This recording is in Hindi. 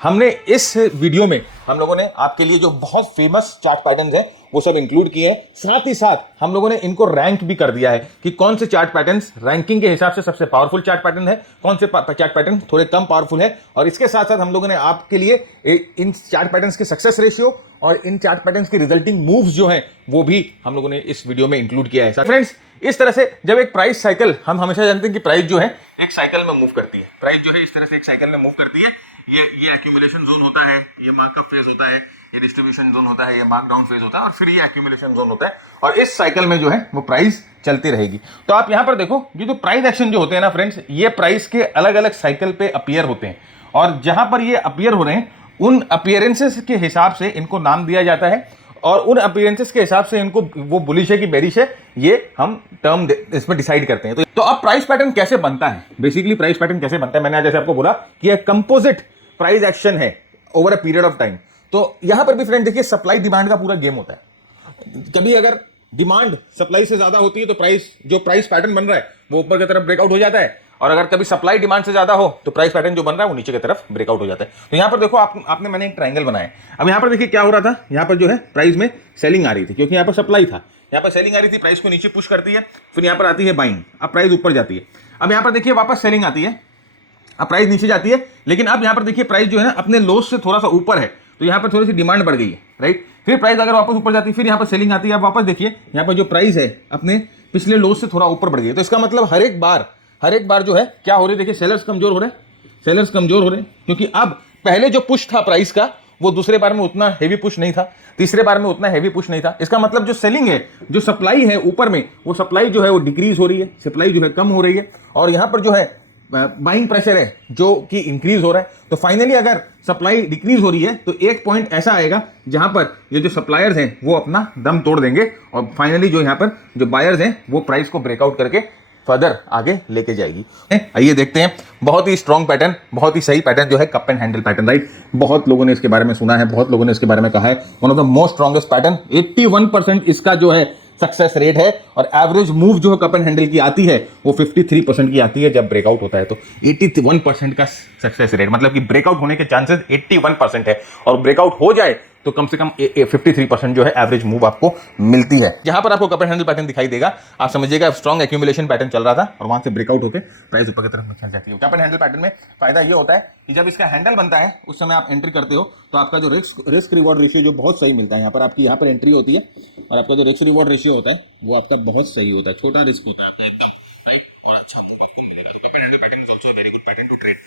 हमने इस वीडियो में हम लोगों ने आपके लिए जो बहुत फेमस चार्ट पैटर्न्स हैं वो सब इंक्लूड किए हैं। साथ ही साथ हम लोगों ने इनको रैंक भी कर दिया है कि कौन से चार्ट पैटर्न्स रैंकिंग के हिसाब से सबसे पावरफुल चार्ट पैटर्न है, कौन से चार्ट पैटर्न थोड़े कम पावरफुल है। और इसके साथ साथ हम लोगों ने आपके लिए इन चार्ट पैटर्न्स के सक्सेस रेशियो और इन चार्ट पैटर्न्स के रिजल्टिंग मूव्स जो हैं वो भी हम लोगों ने इस वीडियो में इंक्लूड किया है। फ्रेंड्स, इस तरह से जब एक प्राइस साइकिल, हम हमेशा जानते हैं कि प्राइस जो है एक साइकिल में मूव करती है, प्राइस जो है इस तरह से एक साइकिल में मूव करती है। ये एक्यूमुलेशन जोन होता है, ये मार्कअप फेज होता है, ये डिस्ट्रीब्यूशन जोन होता है, ये मार्क डाउन फेज होता है और फिर ये एक्यूमुलेशन जोन होता है। और इस साइकिल में जो है वो प्राइस चलती रहेगी। तो आप यहां पर देखो, ये जो प्राइस एक्शन जो होते हैं ना फ्रेंड्स, ये प्राइस के अलग अलग साइकिल पे अपीयर होते हैं और जहां पर ये अपीयर हो रहे हैं उन अपीयरेंसेस के हिसाब से इनको नाम दिया जाता है और उन अपीयरेंसेस के हिसाब से इनको वो बुलिश है कि बेरिश है, ये हम टर्म इसमें डिसाइड करते हैं। तो अब प्राइस पैटर्न कैसे बनता है, बेसिकली प्राइस पैटर्न कैसे बनता है, मैंने जैसे आपको बोला कि एक कंपोजिट प्राइस एक्शन है over a period of time. तो यहां पर भी फ्रेंड देखिए, सप्लाई डिमांड का पूरा गेम होता है। कभी अगर डिमांड सप्लाई से ज्यादा होती है तो प्राइस पैटर्न बन रहा है वो ऊपर की तरफ ब्रेकआउट हो जाता है, और अगर कभी सप्लाई डिमांड से ज्यादा हो तो प्राइस पैटर्न जो बन रहा है वो नीचे की तरफ ब्रेकआउट हो जाता है। तो यहां पर देखो, आपने मैंने एक ट्रायंगल बनाया है। अब यहां पर देखिए क्या हो रहा था, यहां पर जो है प्राइस में सेलिंग आ रही थी क्योंकि यहां पर सप्लाई था, यहां पर सेलिंग आ रही थी, प्राइस को नीचे पुश करती है, फिर यहां पर आती है बाइंग, अब प्राइस ऊपर जाती है। अब यहां पर देखिए वापस सेलिंग आती है, अब प्राइस नीचे जाती है, लेकिन अब यहां पर देखिए प्राइस जो है ना अपने लोस से थोड़ा सा ऊपर है, तो यहां पर थोड़ी सी डिमांड बढ़ गई है, राइट। फिर प्राइस अगर वापस ऊपर जाती है, फिर यहां पर सेलिंग आती है। अब वापस देखिए यहां पर जो प्राइस है अपने पिछले लोस से थोड़ा ऊपर बढ़ गई है। तो इसका मतलब हर एक बार जो है क्या हो रही है, देखिए सेलर्स कमजोर हो रहे हैं, सेलर्स कमजोर हो रहे हैं क्योंकि अब पहले जो पुश था प्राइस का वो दूसरे बार में उतना हेवी पुश नहीं था, तीसरे बार में उतना हेवी पुश नहीं था। इसका मतलब जो सेलिंग है, जो सप्लाई है ऊपर में, वो सप्लाई जो है वो डिक्रीज हो रही है, सप्लाई जो है कम हो रही है, और यहां पर जो है बाइंग प्रेशर है जो कि इंक्रीज हो रहा है। तो फाइनली अगर सप्लाई डिक्रीज हो रही है तो एक पॉइंट ऐसा आएगा जहां पर ये जो सप्लायर्स हैं वो अपना दम तोड़ देंगे और फाइनली जो यहां पर जो बायर्स हैं वो प्राइस को ब्रेकआउट करके फर्दर आगे लेके जाएगी। आइए देखते हैं, बहुत ही स्ट्रॉन्ग पैटर्न, बहुत ही सही पैटर्न जो है cup and handle pattern, right. बहुत लोगों ने इसके बारे में सुना है, बहुत लोगों ने इसके बारे में कहा है, one of the most strongest pattern. 81% इसका जो है सक्सेस रेट है और एवरेज मूव जो है कप एंड हैंडल की आती है वो 53% की आती है जब ब्रेकआउट होता है। तो 81% का सक्सेस रेट मतलब कि ब्रेकआउट होने के चांसेस 81% है, और ब्रेकआउट हो जाए तो कम से कम 53% जो है एवरेज मूव आपको मिलती है। जहां पर आपको कप एंड हैंडल पैटर्न दिखाई देगा, आप समझिएगा स्ट्रॉन्ग एक्यूमुलेशन पैटर्न चल रहा था और वहां से ब्रेकआउट होकर प्राइस ऊपर की तरफ निकल जाती है। कप एंड हैंडल पैटर्न में फायदा ये होता है कि जब इसका हैंडल बनता है उस समय आप एंट्री करते हो तो आपका जो रिस्क रिवॉर्ड रेशियो जो बहुत सही मिलता है। यहाँ पर आपकी यहाँ पर एंट्री होती है और आपका जो रिस्क रिवॉर्ड रेशियो होता है वो आपका बहुत सही होता है, छोटा रिस्क होता है आपका एकदम, राइट, और अच्छा मूव आपको मिलेगा। Cup and handle pattern is also a very good pattern to trade.